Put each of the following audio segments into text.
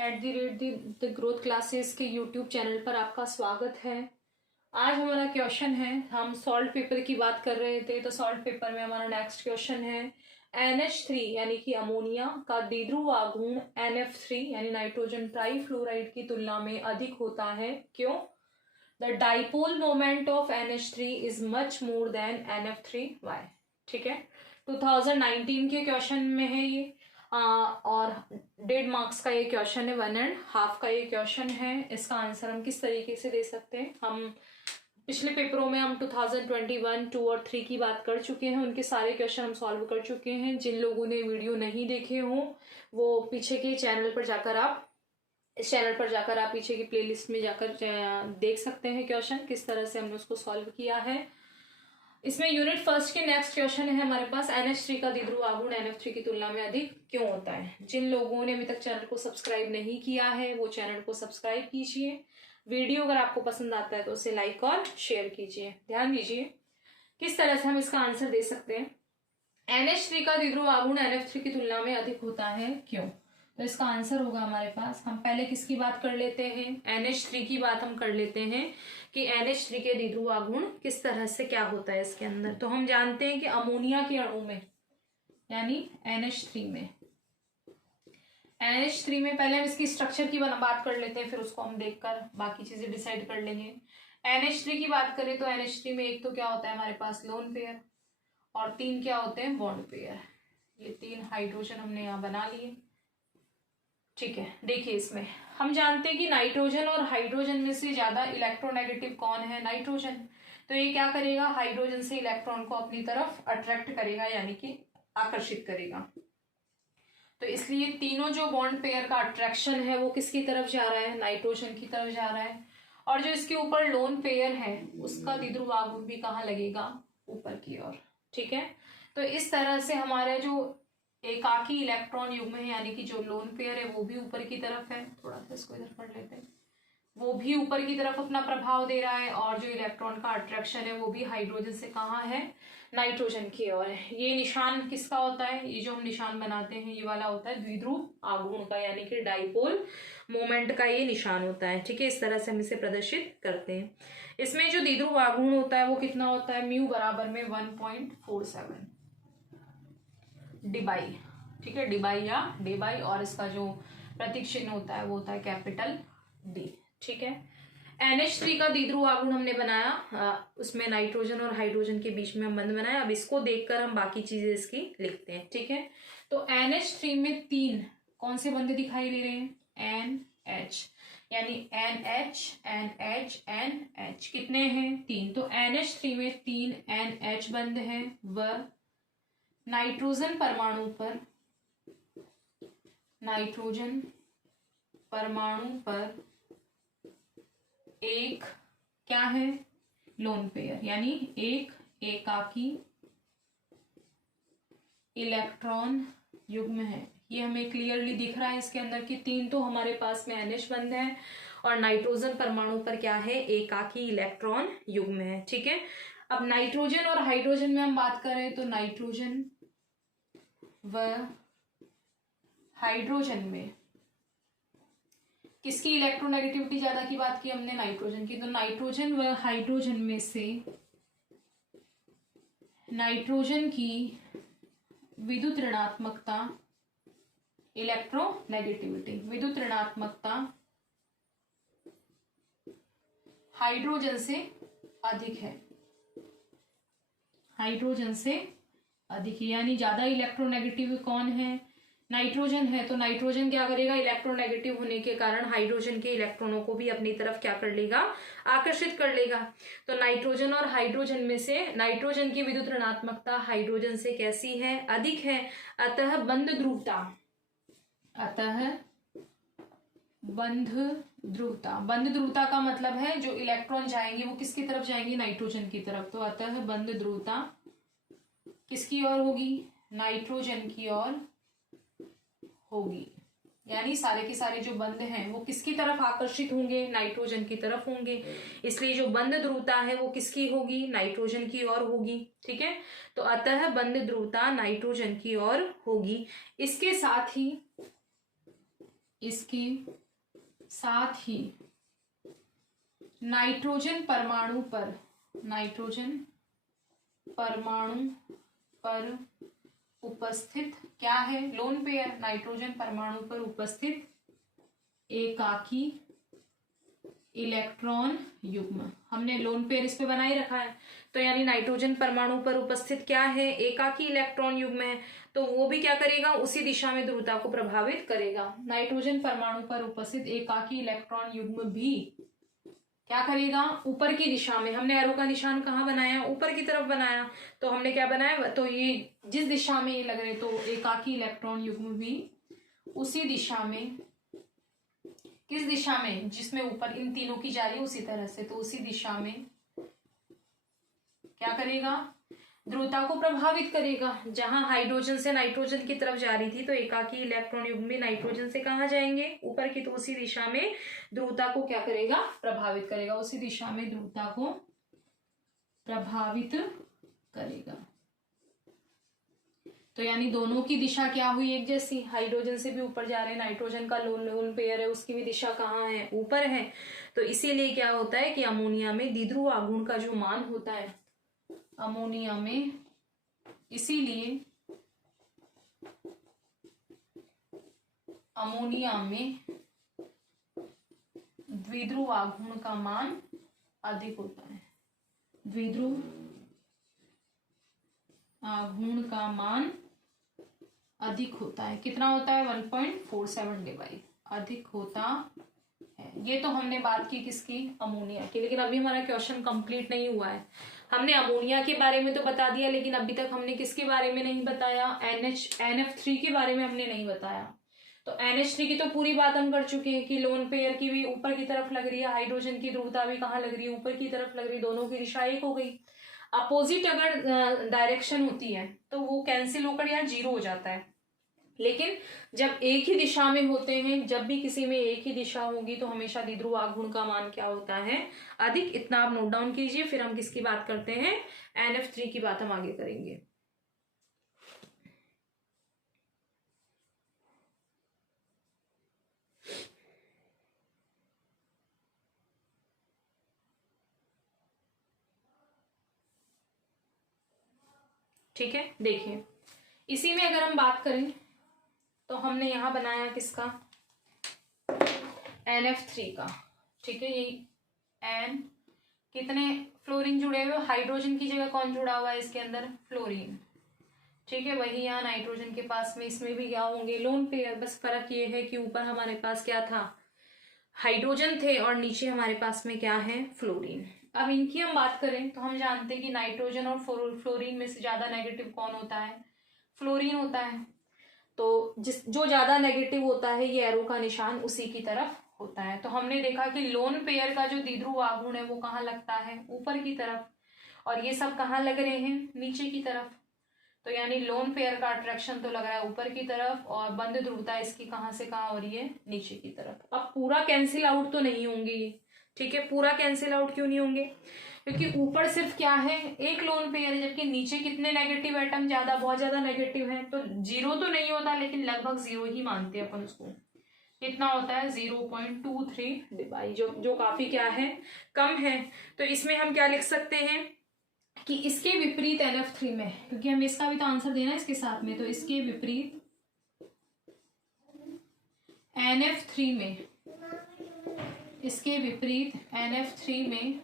The growth classes के YouTube channel पर आपका स्वागत है। आज हमारा क्वेश्चन है, हम सॉल्ट पेपर की बात कर रहे थे तो सॉल्ट पेपर में हमारा नेक्स्ट क्वेश्चन है NH3 यानी कि अमोनिया का द्विध्रुव आघूर्ण NF3 यानी नाइट्रोजन ट्राइफ्लोराइड की तुलना में अधिक होता है, क्यों? The dipole moment of NH3 is much more than NF3, why? ठीक है, 2019 के क्वेश्चन में है ये। और 1.5 मार्क्स का ये क्वेश्चन है, 1.5 का ये क्वेश्चन है। इसका आंसर हम किस तरीके से दे सकते हैं? हम पिछले पेपरों में हम 2021, 2 और 3 की बात कर चुके हैं, उनके सारे क्वेश्चन हम सॉल्व कर चुके हैं। जिन लोगों ने वीडियो नहीं देखे हों वो पीछे के चैनल पर जाकर आप पीछे की प्लेलिस्ट में जाकर देख सकते हैं क्वेश्चन किस तरह से हमने उसको सॉल्व किया है। इसमें यूनिट फर्स्ट के नेक्स्ट क्वेश्चन है हमारे पास, NH3 का द्विध्रुव आघूर्ण NF3 की तुलना में अधिक क्यों होता है? जिन लोगों ने अभी तक चैनल को सब्सक्राइब नहीं किया है वो चैनल को सब्सक्राइब कीजिए। वीडियो अगर आपको पसंद आता है तो उसे लाइक और शेयर कीजिए। ध्यान दीजिए किस तरह से हम इसका आंसर दे सकते हैं। NH3 का द्विध्रुव आघूर्ण NF3 की तुलना में अधिक होता है, क्यों? तो इसका आंसर होगा हमारे पास, हम पहले किसकी बात कर लेते हैं? NH3 की बात हम कर लेते हैं कि NH3 के द्विध्रुव आघूर्ण किस तरह से क्या होता है इसके अंदर। तो हम जानते हैं कि अमोनिया के अणु में यानी NH3 में पहले हम इसकी स्ट्रक्चर की बात कर लेते हैं, फिर उसको हम देखकर बाकी चीजें डिसाइड कर लेंगे। NH3 की बात करें तो NH3 में एक तो क्या होता है हमारे पास, लोन पेयर, और 3 क्या होते हैं, बॉन्ड पेयर। ये 3 हाइड्रोजन हमने यहाँ बना लिए। ठीक है, देखिए इसमें हम जानते हैं कि नाइट्रोजन और हाइड्रोजन में से ज्यादा इलेक्ट्रोनेगेटिव कौन है? नाइट्रोजन। तो ये क्या करेगा, हाइड्रोजन से इलेक्ट्रॉन को अपनी तरफ अट्रैक्ट करेगा यानी कि आकर्षित करेगा। तो इसलिए तीनों जो बॉन्ड पेयर का अट्रैक्शन है वो किसकी तरफ जा रहा है? नाइट्रोजन की तरफ जा रहा है। और जो इसके ऊपर लोन पेयर है उसका द्विध्रुव आघूर्ण भी कहाँ लगेगा? ऊपर की ओर। ठीक है, तो इस तरह से हमारे जो एकाकी इलेक्ट्रॉन युग्म है यानी कि जो लोन पेयर है वो भी ऊपर की तरफ है, थोड़ा सा इसको इधर पढ़ लेते हैं, वो भी ऊपर की तरफ अपना प्रभाव दे रहा है। और जो इलेक्ट्रॉन का अट्रैक्शन है वो भी हाइड्रोजन से कहाँ है? नाइट्रोजन की ओर है। ये निशान किसका होता है? ये जो हम निशान बनाते हैं ये वाला होता है द्विध्रुव आघूर्ण का यानी कि डाइपोल मोमेंट का ये निशान होता है। ठीक है, इस तरह से हम इसे प्रदर्शित करते हैं। इसमें जो द्विध्रुव आघूर्ण होता है वो कितना होता है? म्यू बराबर में 1.47 डिबाई। ठीक है, डिबाई या डिबाई, और इसका जो प्रतीक चिन्ह होता है वो होता है कैपिटल D। ठीक है, NH3 का द्विध्रुव आघूर्ण हमने बनाया, उसमें नाइट्रोजन और हाइड्रोजन के बीच में हम बंध बनाया। अब इसको देखकर हम बाकी चीजें इसकी लिखते हैं। ठीक है, तो NH3 में 3 कौन से बंध दिखाई दे रहे हैं? NH यानी NH NH NH कितने हैं? 3। तो NH3 में 3 NH बंध हैं व नाइट्रोजन परमाणु पर एक क्या है? लोन पेयर यानी एक एकाकी इलेक्ट्रॉन युग्म है। ये हमें क्लियरली दिख रहा है इसके अंदर कि 3 तो हमारे पास में NH बंध है और नाइट्रोजन परमाणु पर क्या है? एकाकी इलेक्ट्रॉन युग्म है। ठीक है, अब नाइट्रोजन और हाइड्रोजन में हम बात करें तो नाइट्रोजन व हाइड्रोजन में किसकी इलेक्ट्रोनेगेटिविटी ज्यादा की बात की हमने? नाइट्रोजन की। तो नाइट्रोजन व हाइड्रोजन में से नाइट्रोजन की विद्युत ऋणात्मकता, इलेक्ट्रोनेगेटिविटी, विद्युत ऋणात्मकता हाइड्रोजन से अधिक है, हाइड्रोजन से अधिक है। यानी ज्यादा इलेक्ट्रोनेगेटिव कौन है? नाइट्रोजन है। तो नाइट्रोजन क्या करेगा? इलेक्ट्रोनेगेटिव होने के कारण हाइड्रोजन के इलेक्ट्रॉनों को भी अपनी तरफ क्या कर लेगा? आकर्षित कर लेगा। तो नाइट्रोजन और हाइड्रोजन में से नाइट्रोजन की विद्युत ऋणात्मकता हाइड्रोजन से कैसी है? अधिक है। अतः बंध ध्रुवता का मतलब है जो इलेक्ट्रॉन जाएंगे वो किसकी तरफ जाएंगे? नाइट्रोजन की तरफ। तो अतः बंध ध्रुवता किसकी ओर होगी? नाइट्रोजन की ओर होगी। यानी सारे के सारे जो बंध हैं वो किसकी तरफ आकर्षित होंगे? नाइट्रोजन की तरफ होंगे। इसलिए जो बंध ध्रुवता है वो किसकी होगी? नाइट्रोजन की ओर होगी। ठीक है, तो अतः बंध ध्रुवता नाइट्रोजन की ओर होगी। इसके साथ ही इसके साथ ही नाइट्रोजन परमाणु पर उपस्थित क्या है, लोन पेयर नाइट्रोजन परमाणु पर उपस्थित एकाकी इलेक्ट्रॉन युग्म। हमने लोन पेयर इस पे बनाए रखा है, तो यानी नाइट्रोजन परमाणु पर उपस्थित क्या है, एकाकी इलेक्ट्रॉन युग्म है, तो वो भी क्या करेगा, उसी दिशा में ध्रुवता को प्रभावित करेगा। नाइट्रोजन परमाणु पर उपस्थित एकाकी इलेक्ट्रॉन युग्म भी क्या करेगा, ऊपर की दिशा में। हमने एरो का निशान कहाँ बनाया, ऊपर की तरफ बनाया, तो हमने क्या बनाया, तो ये जिस दिशा में ये लग रहे, तो एकाकी इलेक्ट्रॉन युग्म भी उसी दिशा में, किस दिशा में, जिसमें ऊपर इन तीनों की जा रही है उसी तरह से, तो उसी दिशा में क्या करेगा, ध्रुवता को प्रभावित करेगा। जहां हाइड्रोजन से नाइट्रोजन की तरफ जा रही थी, तो एकाकी इलेक्ट्रॉन युग्म में नाइट्रोजन से कहाँ जाएंगे, ऊपर की, तो उसी दिशा में ध्रुवता को क्या करेगा, प्रभावित करेगा, उसी दिशा में ध्रुवता को प्रभावित करेगा। तो यानी दोनों की दिशा क्या हुई, एक जैसी। हाइड्रोजन से भी ऊपर जा रहे हैं, नाइट्रोजन का लोन पेयर है, उसकी भी दिशा कहाँ है, ऊपर है। तो इसीलिए क्या होता है कि अमोनिया में द्विध्रुव आघूर्ण का जो मान होता है, अमोनिया में, इसीलिए अमोनिया में द्विध्रुव आघूर्ण का मान अधिक होता है। द्विध्रुव आघूर्ण का मान अधिक होता है। कितना होता है, 1.47 डिवाइड अधिक होता है। ये तो हमने बात की किसकी, अमोनिया की। लेकिन अभी हमारा क्वेश्चन कंप्लीट नहीं हुआ है। हमने अमोनिया के बारे में तो बता दिया, लेकिन अभी तक हमने किसके बारे में नहीं बताया, NF3 के बारे में हमने नहीं बताया। तो NH3 की तो पूरी बात हम कर चुके हैं कि लोन पेयर की भी ऊपर की तरफ लग रही है, हाइड्रोजन की ध्रुवता भी कहाँ लग रही है, ऊपर की तरफ लग रही है, दोनों की दिशा एक हो गई। अपोजिट अगर डायरेक्शन होती है तो वो कैंसिल होकर या जीरो हो जाता है। लेकिन जब एक ही दिशा में होते हैं, जब भी किसी में एक ही दिशा होगी, तो हमेशा द्विध्रुव आघूर्ण का मान क्या होता है, अधिक। इतना आप नोट डाउन कीजिए, फिर हम किसकी बात करते हैं, NF3 की बात हम आगे करेंगे। ठीक है, देखिए इसी में अगर हम बात करें, तो हमने यहां बनाया किसका, NF3 का। ठीक है, यही N, कितने फ्लोरीन जुड़े हुए, हाइड्रोजन की जगह कौन जुड़ा हुआ है इसके अंदर, फ्लोरीन। ठीक है, वही यहाँ नाइट्रोजन के पास में, इसमें भी क्या होंगे, लोन पेयर। बस फर्क ये है कि ऊपर हमारे पास क्या था, हाइड्रोजन थे, और नीचे हमारे पास में क्या है, फ्लोरीन। अब इनकी हम बात करें तो हम जानते हैं कि नाइट्रोजन और फ्लोरीन में से ज्यादा नेगेटिव कौन होता है, फ्लोरीन होता है। तो जो ज्यादा नेगेटिव होता है, ये एरो का निशान उसी की तरफ होता है। तो हमने देखा कि लोन पेयर का जो द्विध्रुव आघूर्ण है वो कहाँ लगता है, ऊपर की तरफ, और ये सब कहाँ लग रहे हैं, नीचे की तरफ। तो यानी लोन पेयर का अट्रैक्शन तो लग रहा है ऊपर की तरफ, और बंद ध्रुवता इसकी कहाँ से कहाँ हो रही है, नीचे की तरफ। अब पूरा कैंसिल आउट तो नहीं होंगे, ठीक है, पूरा कैंसिल आउट क्यों नहीं होंगे, क्योंकि ऊपर सिर्फ क्या है, एक लोन पेयर है, जबकि नीचे कितने नेगेटिव एटम, ज्यादा, बहुत ज्यादा नेगेटिव है। तो जीरो तो नहीं होता, लेकिन लगभग जीरो ही मानते हैं अपन उसको। कितना होता है, 0.23 डिवाइड, जो काफी क्या है, कम है। तो इसमें हम क्या लिख सकते हैं कि इसके विपरीत NF3 में, क्योंकि हमें इसका भी तो आंसर देना है इसके साथ में, तो इसके विपरीत NF3 में, इसके विपरीत NF3 में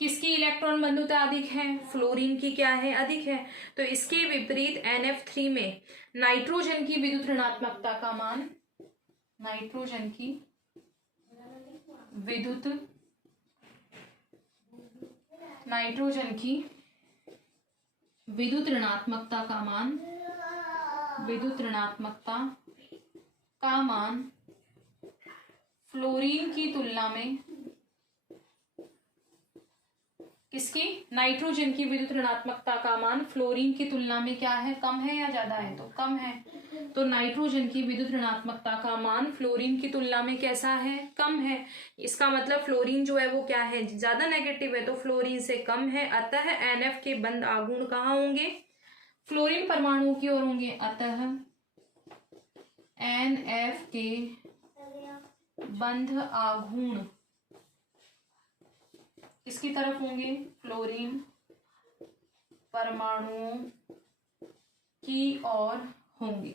किसकी इलेक्ट्रॉन बंधुता अधिक है, फ्लोरीन की क्या है, अधिक है। तो इसके विपरीत NF3 में नाइट्रोजन की विद्युत ऋणात्मकता का मान, नाइट्रोजन की विद्युत ऋणात्मकता का मान, विद्युत ऋणात्मकता का मान फ्लोरीन की तुलना में, किसकी, नाइट्रोजन की विद्युत ऋणात्मकता का मान फ्लोरीन की तुलना में क्या है, कम है या ज्यादा है, तो कम है। तो नाइट्रोजन की विद्युत ऋणात्मकता का मान फ्लोरीन की तुलना में कैसा है, कम है। इसका मतलब फ्लोरीन जो है वो क्या है, ज्यादा नेगेटिव है, तो फ्लोरीन से कम है। अतः NF के बंद आघूर्ण कहाँ होंगे, फ्लोरीन परमाणु की ओर होंगे। अतः NF के बंध आघूर्ण किसकी तरफ होंगे? फ्लोरीन परमाणुओं की ओर होंगे।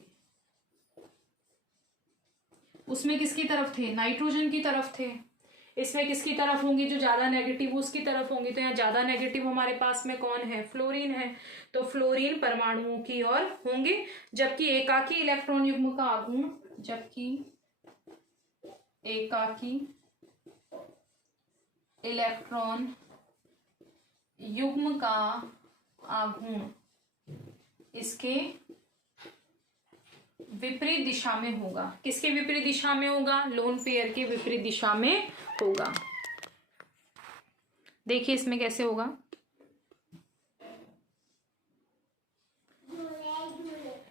उसमें किसकी तरफ थे? नाइट्रोजन की तरफ थे। इसमें किसकी तरफ होंगी? जो ज्यादा नेगेटिव उसकी तरफ होंगी। तो यहाँ ज्यादा नेगेटिव हमारे पास में कौन है? फ्लोरीन है। तो फ्लोरीन परमाणुओं की ओर होंगे। जबकि एकाकी इलेक्ट्रॉन युग्म का आघूर्ण, जबकि एकाकी इलेक्ट्रॉन युग्म का आघूर्ण इसके विपरीत दिशा में होगा। किसके विपरीत दिशा में होगा? लोन पेयर के विपरीत दिशा में होगा। देखिए इसमें कैसे होगा।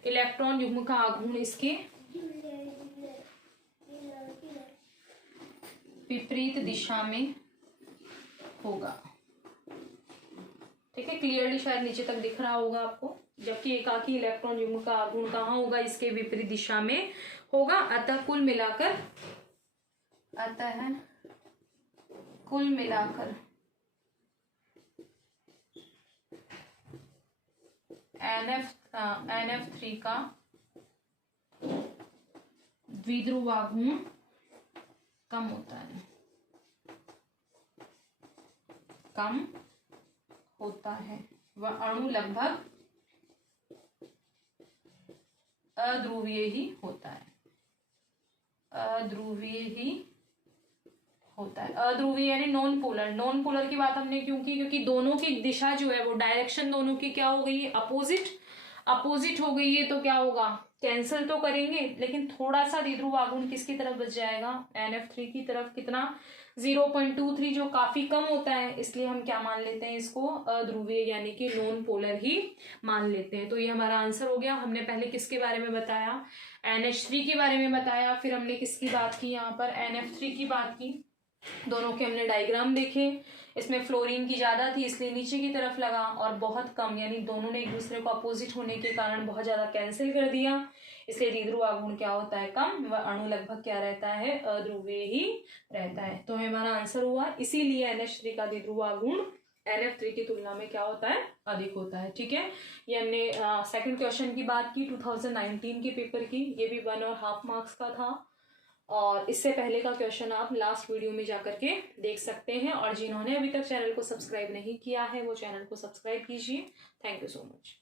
इलेक्ट्रॉन युग्म का आघूर्ण इसके विपरीत दिशा में होगा। ठीक है, क्लियरली शायद नीचे तक दिख रहा होगा आपको। जबकि एकाकी इलेक्ट्रॉन युग्म का आघूर्ण कहाँ होगा? इसके विपरीत दिशा में होगा। अतः कुल मिलाकर NF3 का द्विध्रुव आघूर्ण कम होता है, कम होता है। वह अणु लगभग अध्रुवीय ही होता है। अध्रुवीय ही होता है। अध्रुवीय यानी नॉन पोलर। नॉन पोलर की बात हमने क्यों की? क्योंकि दोनों की दिशा जो है वो डायरेक्शन दोनों की क्या हो गई है? अपोजिट हो गई है। तो क्या होगा? कैंसिल तो करेंगे लेकिन थोड़ा सा द्विध्रुव आघूर्ण किसकी तरफ बच जाएगा? NF3 की तरफ। कितना? 0.23, जो काफी कम होता है। इसलिए हम क्या मान लेते हैं? इसको अध्रुवीय यानी कि नॉन पोलर ही मान लेते हैं। तो ये हमारा आंसर हो गया। हमने पहले किसके बारे में बताया? NH3 के बारे में बताया। फिर हमने किसकी बात की? यहाँ पर NF3 की बात की। दोनों के हमने डायग्राम देखे। इसमें फ्लोरीन की ज्यादा थी इसलिए नीचे की तरफ लगा, और बहुत कम यानी दोनों ने एक दूसरे को अपोजिट होने के कारण बहुत ज्यादा कैंसिल कर दिया। इसलिए द्विध्रुव आघूर्ण क्या होता है? कम। वह अणु लगभग क्या रहता है? अध्रुवीय ही रहता है। तो हमारा आंसर हुआ। इसीलिए NH3 का द्विध्रुव आघूर्ण NF3 की तुलना में क्या होता है? अधिक होता है। ठीक है, ये हमने सेकंड क्वेश्चन की बात की 2019 के पेपर की। ये भी 1.5 मार्क्स का था। और इससे पहले का क्वेश्चन आप लास्ट वीडियो में जाकर के देख सकते हैं। और जिन्होंने अभी तक चैनल को सब्सक्राइब नहीं किया है वो चैनल को सब्सक्राइब कीजिए। Thank you so much.